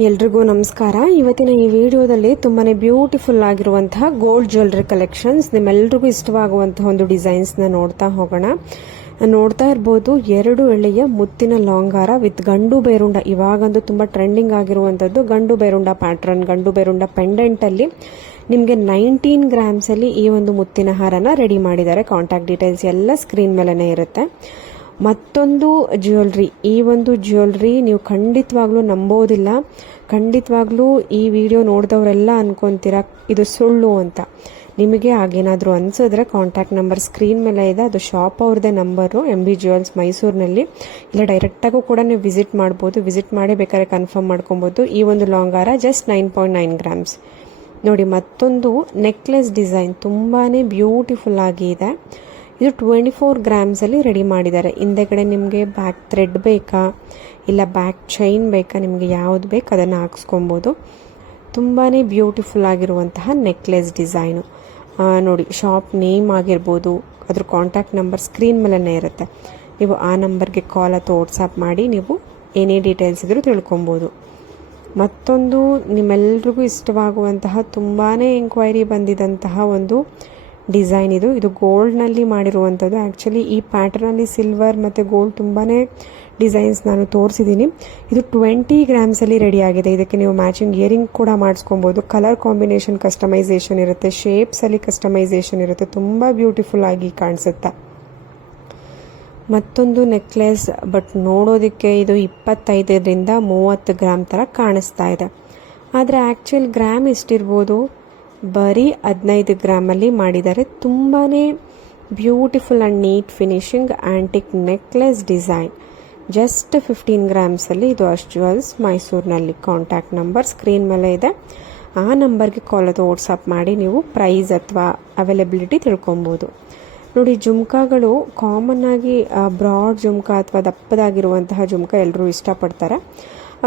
ಎಲ್ರಿಗೂ ನಮಸ್ಕಾರ. ಇವತ್ತಿನ ಈ ವಿಡಿಯೋದಲ್ಲಿ ತುಂಬಾನೇ ಬ್ಯೂಟಿಫುಲ್ ಆಗಿರುವಂತಹ ಗೋಲ್ಡ್ ಜ್ಯುವೆಲ್ಲರಿ ಕಲೆಕ್ಷನ್ಸ್, ನಿಮ್ಮೆಲ್ರಿಗೂ ಇಷ್ಟವಾಗುವಂತಹ ಒಂದು ಡಿಸೈನ್ಸ್ನ ನೋಡ್ತಾ ಹೋಗೋಣ. ನೋಡ್ತಾ ಇರ್ಬೋದು, 2 ಎಳೆಯ ಮುತ್ತಿನ ಲಾಂಗ್ ಹಾರ ವಿತ್ ಗಂಡು ಬೇರುಂಡ. ಇವಾಗಂತೂ ತುಂಬಾ ಟ್ರೆಂಡಿಂಗ್ ಆಗಿರುವಂತದ್ದು ಗಂಡು ಬೇರುಂಡ ಪ್ಯಾಟ್ರನ್, ಗಂಡು ಬೇರುಂಡ ಪೆಂಡೆಂಟ್ ಅಲ್ಲಿ ನಿಮಗೆ 19 ಗ್ರಾಮ್ಸ್ ಅಲ್ಲಿ ಈ ಒಂದು ಮುತ್ತಿನ ಹಾರನ ರೆಡಿ ಮಾಡಿದ್ದಾರೆ. ಕಾಂಟ್ಯಾಕ್ಟ್ ಡೀಟೇಲ್ಸ್ ಎಲ್ಲ ಸ್ಕ್ರೀನ್ ಮೇಲೆನೇ ಇರುತ್ತೆ. ಮತ್ತೊಂದು ಜ್ಯುವೆಲ್ರಿ, ಈ ಒಂದು ಜ್ಯುವೆಲ್ರಿ ನೀವು ಖಂಡಿತವಾಗ್ಲೂ ನಂಬೋದಿಲ್ಲ. ಖಂಡಿತವಾಗ್ಲೂ ಈ ವಿಡಿಯೋ ನೋಡಿದವರೆಲ್ಲ ಅನ್ಕೊಂತೀರಾ ಇದು ಸುಳ್ಳು ಅಂತ. ನಿಮಗೆ ಹಾಗೇನಾದರೂ ಅನ್ಸಿದ್ರೆ ಕಾಂಟ್ಯಾಕ್ಟ್ ನಂಬರ್ ಸ್ಕ್ರೀನ್ ಮೇಲೆ ಇದೆ, ಅದು ಶಾಪ್ ಅವ್ರದ್ದೇ ನಂಬರು, MB ಜ್ಯುವೆಲ್ಸ್ ಮೈಸೂರಿನಲ್ಲಿ. ಇಲ್ಲ ಡೈರೆಕ್ಟಾಗೂ ಕೂಡ ನೀವು ವಿಸಿಟ್ ಮಾಡ್ಬೋದು. ವಿಸಿಟ್ ಮಾಡಿ ಬೇಕಾದ್ರೆ ಕನ್ಫರ್ಮ್ ಮಾಡ್ಕೊಬೋದು. ಈ ಒಂದು ಲಾಂಗ್ ಹಾರ ಜಸ್ಟ್ 9.9 ಗ್ರಾಮ್ಸ್. ನೋಡಿ, ಮತ್ತೊಂದು ನೆಕ್ಲೆಸ್ ಡಿಸೈನ್ ತುಂಬಾ ಬ್ಯೂಟಿಫುಲ್ ಆಗಿದೆ. ಇದು 24 ಗ್ರಾಮ್ಸ್ ಅಲ್ಲಿ ರೆಡಿ ಮಾಡಿದ್ದಾರೆ. ಹಿಂದೆಗಡೆ ನಿಮಗೆ ಬ್ಯಾಕ್ ಥ್ರೆಡ್ ಬೇಕಾ ಇಲ್ಲ ಬ್ಯಾಕ್ ಚೈನ್ ಬೇಕಾ, ನಿಮಗೆ ಯಾವ್ದು ಬೇಕು ಅದನ್ನು ಹಾಕ್ಸ್ಕೊಬೋದು. ತುಂಬಾ ಬ್ಯೂಟಿಫುಲ್ ಆಗಿರುವಂತಹ ನೆಕ್ಲೆಸ್ ಡಿಸೈನು. ನೋಡಿ, ಶಾಪ್ ನೇಮ್ ಆಗಿರ್ಬೋದು, ಅದ್ರ ಕಾಂಟ್ಯಾಕ್ಟ್ ನಂಬರ್ ಸ್ಕ್ರೀನ್ ಮೇಲೇ ಇರುತ್ತೆ. ನೀವು ಆ ನಂಬರ್ಗೆ ಕಾಲ್ ಅಥವಾ ವಾಟ್ಸಾಪ್ ಮಾಡಿ ನೀವು ಏನೇ ಡೀಟೇಲ್ಸ್ ಇದ್ರೂ ತಿಳ್ಕೊಬೋದು. ಮತ್ತೊಂದು ನಿಮ್ಮೆಲ್ರಿಗೂ ಇಷ್ಟವಾಗುವಂತಹ ತುಂಬಾ ಎಂಕ್ವೈರಿ ಬಂದಿದ್ದಂತಹ ಒಂದು ಡಿಸೈನ್ ಇದು ಗೋಲ್ಡ್ನಲ್ಲಿ ಮಾಡಿರುವಂಥದ್ದು. ಆ್ಯಕ್ಚುಲಿ ಈ ಪ್ಯಾಟರ್ನಲ್ಲಿ ಸಿಲ್ವರ್ ಮತ್ತು ಗೋಲ್ಡ್ ತುಂಬಾ ಡಿಸೈನ್ಸ್ ನಾನು ತೋರಿಸಿದ್ದೀನಿ. ಇದು 20 ಗ್ರಾಮ್ಸಲ್ಲಿ ರೆಡಿ ಆಗಿದೆ. ಇದಕ್ಕೆ ನೀವು ಮ್ಯಾಚಿಂಗ್ ಇಯರಿಂಗ್ ಕೂಡ ಮಾಡಿಸ್ಕೊಬೋದು. ಕಲರ್ ಕಾಂಬಿನೇಷನ್ ಕಸ್ಟಮೈಸೇಷನ್ ಇರುತ್ತೆ, ಶೇಪ್ಸಲ್ಲಿ ಕಸ್ಟಮೈಸೇಷನ್ ಇರುತ್ತೆ. ತುಂಬ ಬ್ಯೂಟಿಫುಲ್ ಆಗಿ ಕಾಣಿಸುತ್ತೆ. ಮತ್ತೊಂದು ನೆಕ್ಲೆಸ್, ಬಟ್ ನೋಡೋದಕ್ಕೆ ಇದು 25ರಿಂದ 30 ಗ್ರಾಮ್ ಥರ ಕಾಣಿಸ್ತಾ ಇದೆ. ಆದರೆ ಆ್ಯಕ್ಚುಯಲ್ ಗ್ರಾಮ್ ಎಷ್ಟಿರ್ಬೋದು, ಬರೀ 15 ಗ್ರಾಮಲ್ಲಿ ಮಾಡಿದ್ದಾರೆ. ತುಂಬಾ beautiful and neat finishing antique necklace design. Just 15 ಗ್ರಾಮ್ಸಲ್ಲಿ ಇದು ಅಶ್ ಜ್ಯುವೆಲ್ಸ್ ಮೈಸೂರಿನಲ್ಲಿ. ಕಾಂಟ್ಯಾಕ್ಟ್ ನಂಬರ್ ಸ್ಕ್ರೀನ್ ಮೇಲೆ ಇದೆ. ಆ ನಂಬರ್ಗೆ ಕಾಲ್ ಅಥವಾ ವಾಟ್ಸಪ್ ಮಾಡಿ ನೀವು ಪ್ರೈಸ್ ಅಥವಾ ಅವೈಲಬಿಲಿಟಿ ತಿಳ್ಕೊಬೋದು. ನೋಡಿ, ಜುಮ್ಕಾಗಳು ಕಾಮನ್ ಆಗಿ ಬ್ರಾಡ್ ಜುಮ್ಕಾ ಅಥವಾ ದಪ್ಪದಾಗಿರುವಂತಹ ಜುಮ್ಕಾ ಎಲ್ಲರೂ ಇಷ್ಟಪಡ್ತಾರೆ.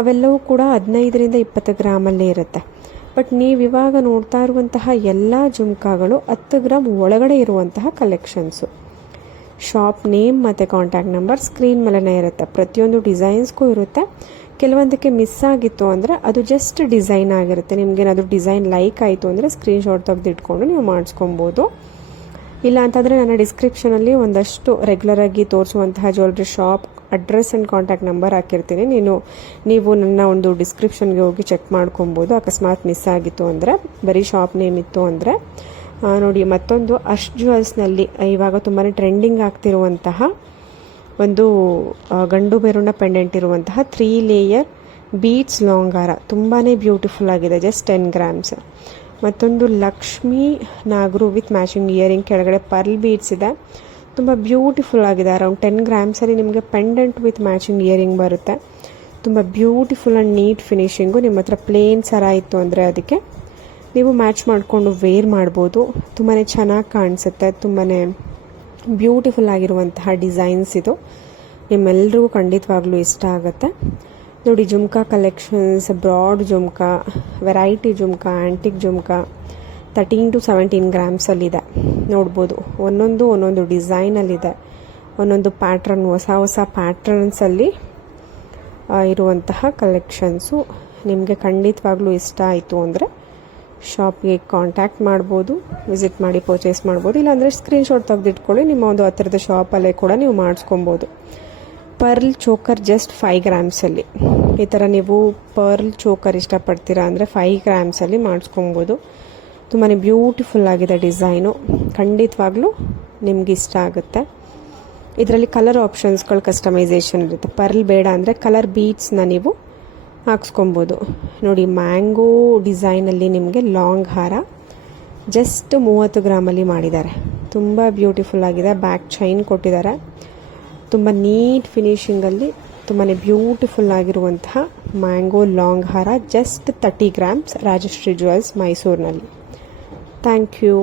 ಅವೆಲ್ಲವೂ ಕೂಡ 15ರಿಂದ 20 ಗ್ರಾಮಲ್ಲೇ ಇರುತ್ತೆ. ಬಟ್ ನೀವು ಇವಾಗ ನೋಡ್ತಾ ಇರುವಂತಹ ಎಲ್ಲ ಜುಮ್ಕಾಗಳು 10 ಗ್ರಾಮ್ ಒಳಗಡೆ ಇರುವಂತಹ ಕಲೆಕ್ಷನ್ಸು. ಶಾಪ್ ನೇಮ್ ಮತ್ತು ಕಾಂಟ್ಯಾಕ್ಟ್ ನಂಬರ್ ಸ್ಕ್ರೀನ್ ಮೇಲೇ ಇರುತ್ತೆ. ಪ್ರತಿಯೊಂದು ಡಿಸೈನ್ಸ್ಗೂ ಇರುತ್ತೆ. ಕೆಲವೊಂದಕ್ಕೆ ಮಿಸ್ ಆಗಿತ್ತು ಅಂದರೆ ಅದು ಜಸ್ಟ್ ಡಿಸೈನ್ ಆಗಿರುತ್ತೆ. ನಿಮ್ಗೇನಾದರೂ ಡಿಸೈನ್ ಲೈಕ್ ಆಯಿತು ಅಂದರೆ ಸ್ಕ್ರೀನ್ಶಾಟ್ ತೆಗೆದಿಟ್ಕೊಂಡು ನೀವು ಮಾಡಿಸ್ಕೊಬೋದು. ಇಲ್ಲ ಅಂತಂದರೆ ನನ್ನ ಡಿಸ್ಕ್ರಿಪ್ಷನಲ್ಲಿ ಒಂದಷ್ಟು ರೆಗ್ಯುಲರಾಗಿ ತೋರಿಸುವಂತಹ jewellery shop address and contact number ಹಾಕಿರ್ತೀನಿ. ನೀವು ನನ್ನ ಒಂದು ಡಿಸ್ಕ್ರಿಪ್ಷನ್ಗೆ ಹೋಗಿ ಚೆಕ್ ಮಾಡ್ಕೊಬೋದು. ಅಕಸ್ಮಾತ್ ಮಿಸ್ ಆಗಿತ್ತು ಅಂದರೆ, ಬರೀ ಶಾಪ್ ನೇಮ್ ಇತ್ತು ಅಂದರೆ. ನೋಡಿ, ಮತ್ತೊಂದು ಅಶ್ ಜ್ಯುವೆಲ್ಸ್ನಲ್ಲಿ ಇವಾಗ ತುಂಬಾ ಟ್ರೆಂಡಿಂಗ್ ಆಗ್ತಿರುವಂತಹ ಒಂದು ಗಂಡು ಬೇರುಂಡ ಪೆಂಡೆಂಟ್ ಇರುವಂತಹ 3 ಲೇಯರ್ ಬೀಡ್ಸ್ ಲಾಂಗ್ ಹಾರ. ತುಂಬಾ ಬ್ಯೂಟಿಫುಲ್ ಆಗಿದೆ. Just 10 grams. ಮತ್ತೊಂದು ಲಕ್ಷ್ಮೀ ನಾಗರು ವಿತ್ ಮ್ಯಾಚಿಂಗ್ ಇಯರಿಂಗ್, ಕೆಳಗಡೆ ಪರ್ಲ್ ಬೀಡ್ಸ್ ಇದೆ. ತುಂಬ ಬ್ಯೂಟಿಫುಲ್ ಆಗಿದೆ. ಅರೌಂಡ್ 10 ಗ್ರಾಮ್ಸಲ್ಲಿ ನಿಮಗೆ ಪೆಂಡೆಂಟ್ ವಿತ್ ಮ್ಯಾಚಿಂಗ್ ಇಯರಿಂಗ್ ಬರುತ್ತೆ. ತುಂಬ ಬ್ಯೂಟಿಫುಲ್ ಆ್ಯಂಡ್ ನೀಟ್ ಫಿನಿಶಿಂಗು. ನಿಮ್ಮ ಹತ್ರ ಪ್ಲೇನ್ ಸರ ಇತ್ತು ಅಂದರೆ ಅದಕ್ಕೆ ನೀವು ಮ್ಯಾಚ್ ಮಾಡಿಕೊಂಡು ವೇರ್ ಮಾಡ್ಬೋದು. ತುಂಬಾ ಚೆನ್ನಾಗಿ ಕಾಣಿಸುತ್ತೆ. ತುಂಬಾ ಬ್ಯೂಟಿಫುಲ್ ಆಗಿರುವಂತಹ ಡಿಸೈನ್ಸ್ ಇದು. ನಿಮ್ಮೆಲ್ರಿಗೂ ಖಂಡಿತವಾಗ್ಲೂ ಇಷ್ಟ ಆಗುತ್ತೆ. ನೋಡಿ, jhumka collections, broad jhumka, variety jhumka, antique jhumka 13 to 17 ಗ್ರಾಮ್ಸಲ್ಲಿದೆ. ನೋಡ್ಬೋದು, ಒಂದೊಂದು ಡಿಸೈನಲ್ಲಿದೆ. ಒಂದೊಂದು ಪ್ಯಾಟ್ರನ್, ಹೊಸ ಪ್ಯಾಟ್ರನ್ಸಲ್ಲಿ ಇರುವಂತಹ ಕಲೆಕ್ಷನ್ಸು. ನಿಮಗೆ ಖಂಡಿತವಾಗ್ಲೂ ಇಷ್ಟ ಆಯಿತು ಅಂದರೆ ಶಾಪ್ಗೆ ಕಾಂಟ್ಯಾಕ್ಟ್ ಮಾಡ್ಬೋದು, ವಿಸಿಟ್ ಮಾಡಿ ಪರ್ಚೇಸ್ ಮಾಡ್ಬೋದು. ಇಲ್ಲಾಂದರೆ ಸ್ಕ್ರೀನ್ಶಾಟ್ ತೆಗೆದಿಟ್ಕೊಳ್ಳಿ, ನಿಮ್ಮ ಒಂದು ಹತ್ತಿರದ ಶಾಪಲ್ಲೇ ಕೂಡ ನೀವು ಮಾಡಿಸ್ಕೊಬೋದು. ಪರ್ಲ್ ಚೋಕರ್ ಜಸ್ಟ್ 5 ಗ್ರಾಮ್ಸಲ್ಲಿ. ಈ ಥರ ನೀವು ಪರ್ಲ್ ಚೋಕರ್ ಇಷ್ಟಪಡ್ತೀರಾ ಅಂದರೆ 5 ಗ್ರಾಮ್ಸಲ್ಲಿ ಮಾಡಿಸ್ಕೊಬೋದು. ತುಂಬಾ ಬ್ಯೂಟಿಫುಲ್ ಆಗಿದೆ ಡಿಸೈನು. ಖಂಡಿತವಾಗ್ಲೂ ನಿಮ್ಗೆ ಇಷ್ಟ ಆಗುತ್ತೆ. ಇದರಲ್ಲಿ ಕಲರ್ ಆಪ್ಷನ್ಸ್ಗಳು ಕಸ್ಟಮೈಸೇಷನ್ ಇರುತ್ತೆ. ಪರ್ಲ್ ಬೇಡ ಅಂದರೆ ಕಲರ್ ಬೀಡ್ಸ್ನ ನೀವು ಹಾಕ್ಸ್ಕೊಬೋದು. ನೋಡಿ, ಮ್ಯಾಂಗೋ ಡಿಸೈನಲ್ಲಿ ನಿಮಗೆ ಲಾಂಗ್ ಹಾರ ಜಸ್ಟ್ 30 ಗ್ರಾಮಲ್ಲಿ ಮಾಡಿದ್ದಾರೆ. ತುಂಬ ಬ್ಯೂಟಿಫುಲ್ ಆಗಿದೆ. ಬ್ಯಾಕ್ ಚೈನ್ ಕೊಟ್ಟಿದ್ದಾರೆ. ತುಂಬ ನೀಟ್ ಫಿನಿಶಿಂಗಲ್ಲಿ ತುಂಬಾ ಬ್ಯೂಟಿಫುಲ್ ಆಗಿರುವಂತಹ ಮ್ಯಾಂಗೋ ಲಾಂಗ್ ಹಾರ ಜಸ್ಟ್ 30 ಗ್ರಾಮ್ಸ್. ರಾಜಶ್ರೀ ಜ್ಯುವೆಲ್ಸ್ ಮೈಸೂರಿನಲ್ಲಿ. Thank you.